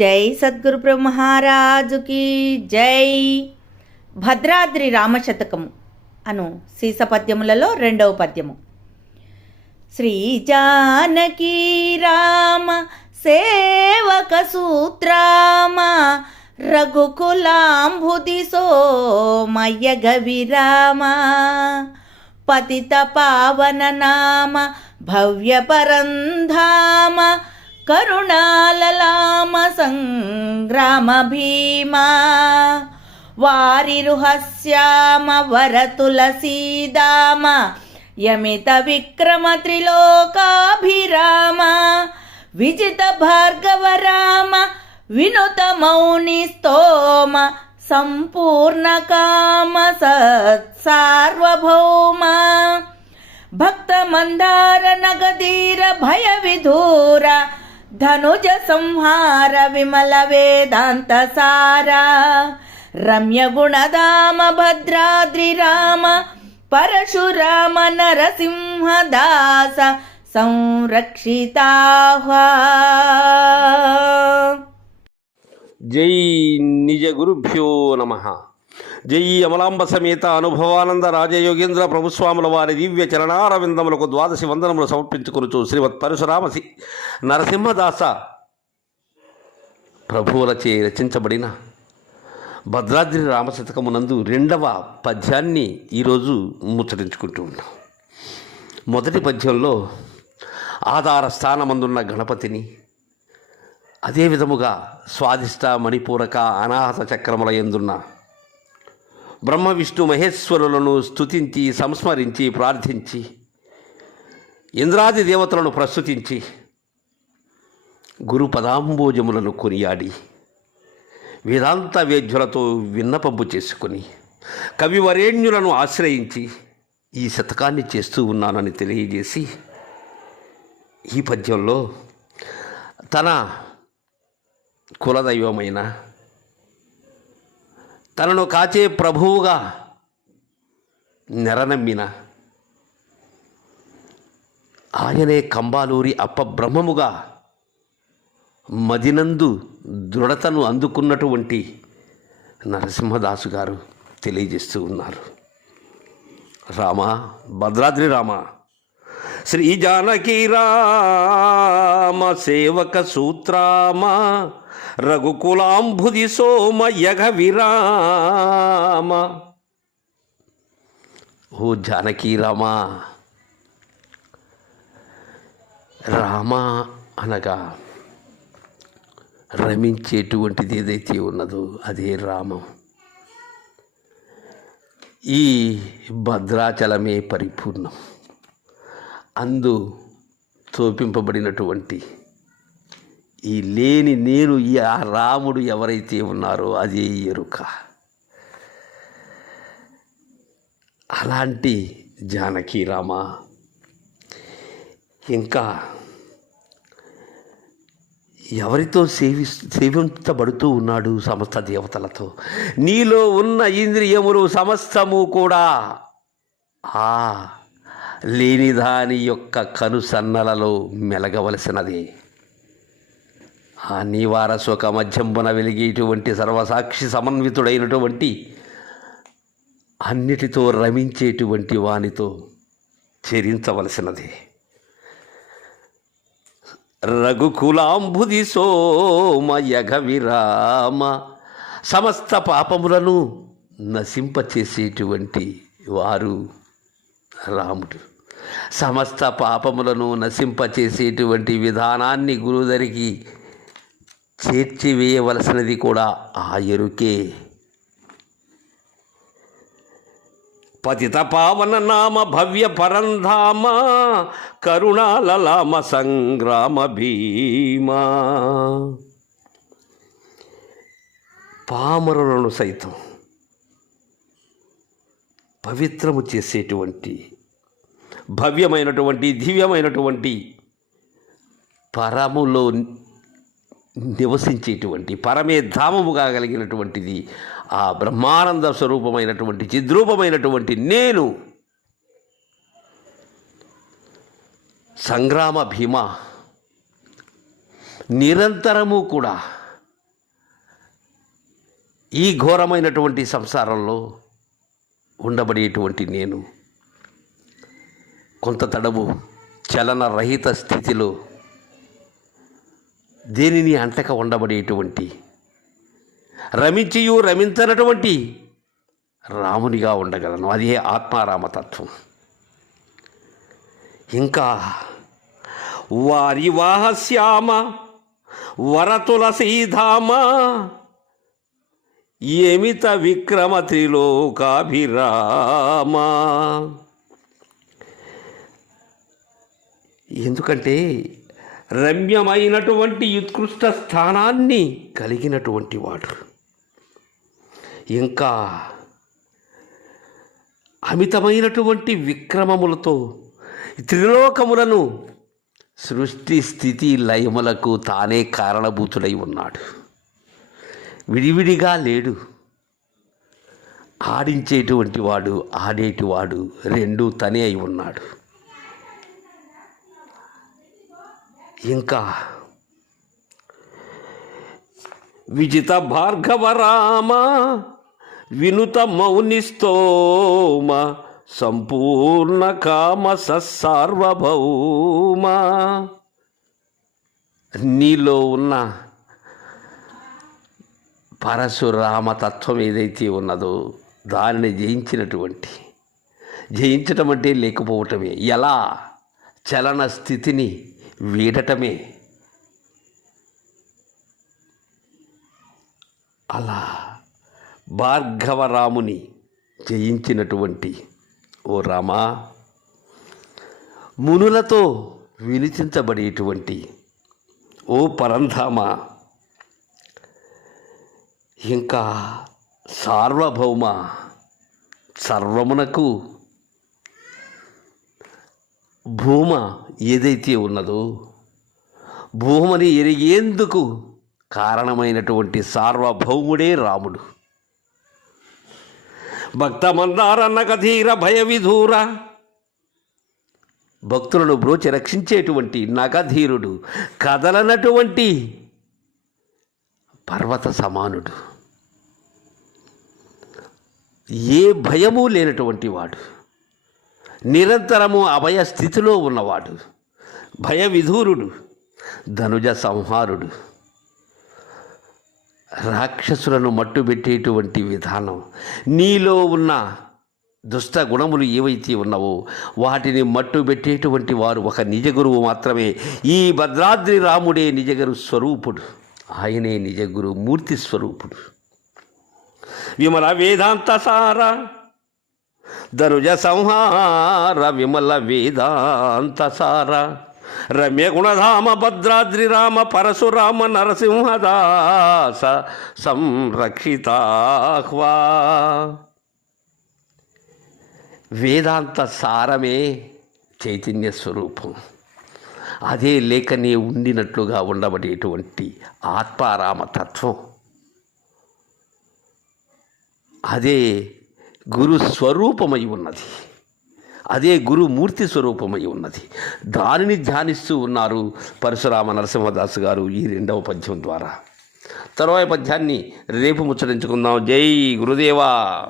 జై సద్గురు బ్రహ్మహారాజుకి జై. భద్రాద్రి రామశతకము అను సీసపద్యములలో రెండవ పద్యము. శ్రీ జానకి రామ సేవక సూత్రామ రఘుకులాంబుది సోమయ్య గవిరామ పతిత పావన నామ భవ్య పరంధామ కరుణాలలామ సంగ్రామ భీమా వారిరుహస్యామ వరతులసీదామ యమిత విక్రమ త్రిలోకాభిరామ విజిత భార్గవ రామ వినుత మౌని స్తోమ సంపూర్ణ కామ సత్సార్వభౌమ భక్త మందార నగధీర భయ విధూర ధనుజ సంహార విమల వేదాంత సారా. రమ్య గుణధామ భద్రాద్రి రామ. పరశురామ నరసింహదాస సంరక్షితా జై నిజ గురుభ్యో నమః. జై అమలాంబ సమేత అనుభవానంద రాజయోగేంద్ర ప్రభుస్వాముల వారి దివ్య చరణారవిందములకు ద్వాదశి వందనములు సమర్పించుకొనుచు శ్రీమత్ పరశురామసి నరసింహదాస ప్రభువులచే రచించబడిన భద్రాద్రి రామశతకమునందు రెండవ పద్యాన్ని ఈరోజు ముచ్చటించుకుంటూ ఉన్నాం. మొదటి పద్యంలో ఆధార స్థానమందున్న గణపతిని అదే విధముగా స్వాదిష్ట మణిపూరక అనాహత చక్రముల ఎందున్న బ్రహ్మ విష్ణు మహేశ్వరులను స్తుతించి సంస్మరించి ప్రార్థించి ఇంద్రాది దేవతలను ప్రస్తుతించి గురు పదాంబోజములను కొనియాడి వేదాంత వేద్యులతో విన్నపంపు చేసుకుని కవివరేణ్యులను ఆశ్రయించి ఈ శతకాన్ని చేస్తూ ఉన్నానని తెలియజేసి ఈ పద్యంలో తన కులదైవమైన తనను కాచే ప్రభువుగా నెరనమ్మిన ఆయనే కంబాలూరి అప్పబ్రహ్మముగా మదినందు దృఢతను అందుకున్నటువంటి నరసింహదాసు గారు తెలియజేస్తూ ఉన్నారు. రామ భద్రాద్రి రామ. శ్రీ జానకి రామ సేవక సూత్రామ రఘుకులాంబుది సోమ యఘ విరామ. ఓ జానకి రామ. రామ అనగా రమించేటువంటిది ఏదైతే ఉన్నదో అదే రామం. ఈ భద్రాచలమే పరిపూర్ణం. అందు తోపింపబడినటువంటి ఈ లేని నేను ఈ ఆ రాముడు ఎవరైతే ఉన్నారో అదే ఎరుక. అలాంటి జానకి రామ ఇంకా ఎవరితో సేవి సేవించబడుతూ ఉన్నాడు సమస్త దేవతలతో? నీలో ఉన్న ఇంద్రియములు సమస్తము కూడా ఆ లేనిదాని యొక్క కనుసన్నలలో మెలగవలసినది. ఆ నీవార సుఖ మధ్యంబున వెలిగేటువంటి సర్వసాక్షి సమన్వితుడైనటువంటి అన్నిటితో రమించేటువంటి వానితో చరించవలసినది. రఘుకులాంబుది సోమ యఘ విరామ సమస్త పాపములను నశింపచేసేటువంటి వారు రాముడు. సమస్త పాపములను నశింపచేసేటువంటి విధానాన్ని గురుదరికి చేర్చివేయవలసినది కూడా ఆ ఎరుకే. పతిత పావన నామ భవ్య పరంధామ కరుణాలలామ సంగ్రామ భీమా. పామరులను సైతం పవిత్రము చేసేటువంటి భవ్యమైనటువంటి దివ్యమైనటువంటి పరములో నివసించేటువంటి పరమే ధామముగా కలిగినటువంటిది ఆ బ్రహ్మానంద స్వరూపమైనటువంటి చిద్రూపమైనటువంటి నేను. సంగ్రామ భీమ. నిరంతరము కూడా ఈ ఘోరమైనటువంటి సంసారంలో ఉండబడేటువంటి నేను. కొంత తడవు చలనరహిత స్థితిలో దేనిని అంటక ఉండబడేటువంటి రమించియు రమించనటువంటి రామునిగా ఉండగలను. అదే ఆత్మారామతత్వం. ఇంకా వారి వాహశ్యామ వరతులసీధామ ఏమిత విక్రమ త్రిలోకాభిరామ ఎందుకంటే రమ్యమైనటువంటి ఉత్కృష్ట స్థానాన్ని కలిగినటువంటి వాడు. ఇంకా అమితమైనటువంటి విక్రమములతో త్రిలోకములను సృష్టి స్థితి లయములకు తానే కారణభూతుడై ఉన్నాడు. విడివిడిగా లేడు. ఆడించేటువంటి వాడు ఆడేటివాడు రెండూ తనే అయి ఉన్నాడు. ఇంకా విజిత భార్గవ రామ వినుత మౌనిస్తోమ సంపూర్ణ కామ సర్వభౌమ నీలో ఉన్న పరశురామ తత్వం ఏదైతే ఉన్నదో దానిని జయించినటువంటి జయించటం అంటే లేకపోవటమే. ఎలా? చలన స్థితిని వీడటమే. అలా భార్గవరాముని జయించినటువంటి ఓ రామా మునులతో వినిచించబడేటువంటి ఓ పరంధామ ఇంకా సార్వభౌమ సర్వమునకు భూమ ఏదైతే ఉన్నదో భూమని ఎరిగేందుకు కారణమైనటువంటి సార్వభౌముడే రాముడు. భక్తమందారన్న కధీర భయ విధూర భక్తులను బ్రోచి రక్షించేటువంటి నగధీరుడు కదలనటువంటి పర్వత సమానుడు. ఏ భయము లేనటువంటి వాడు. నిరంతరము అభయ స్థితిలో ఉన్నవాడు. భయ విధూరుడు ధనుజ సంహారుడు. రాక్షసులను మట్టుబెట్టేటువంటి విధానం. నీలో ఉన్న దుష్ట గుణములు ఏవైతే ఉన్నావో వాటిని మట్టుబెట్టేటువంటి వారు ఒక నిజగురువు మాత్రమే. ఈ భద్రాద్రి రాముడే నిజగురు స్వరూపుడు. ఆయనే నిజ గురు మూర్తి స్వరూపుడు. విమల వేదాంత సార ధనుజ సంహార విమల వేదాంత సార. రమ్య గుణధామ భద్రాద్రి రామ పరశురామ నరసింహదాస సంరక్షితాహ్వా. వేదాంత సారమే చైతన్య స్వరూపం. అదే లేఖనే ఉండినట్లుగా ఉండబడేటువంటి ఆత్మారామ తత్వం. అదే గురు స్వరూపమై ఉన్నది. అదే గురు మూర్తి స్వరూపమై ఉన్నది. దానిని ధ్యానిస్తూ ఉన్నారు పరశురామ నరసింహదాస్ గారు ఈ రెండవ పద్యం ద్వారా. తర్వాత పద్యాన్ని రేపు ముచ్చరించుకుందాం జై గురుదేవా!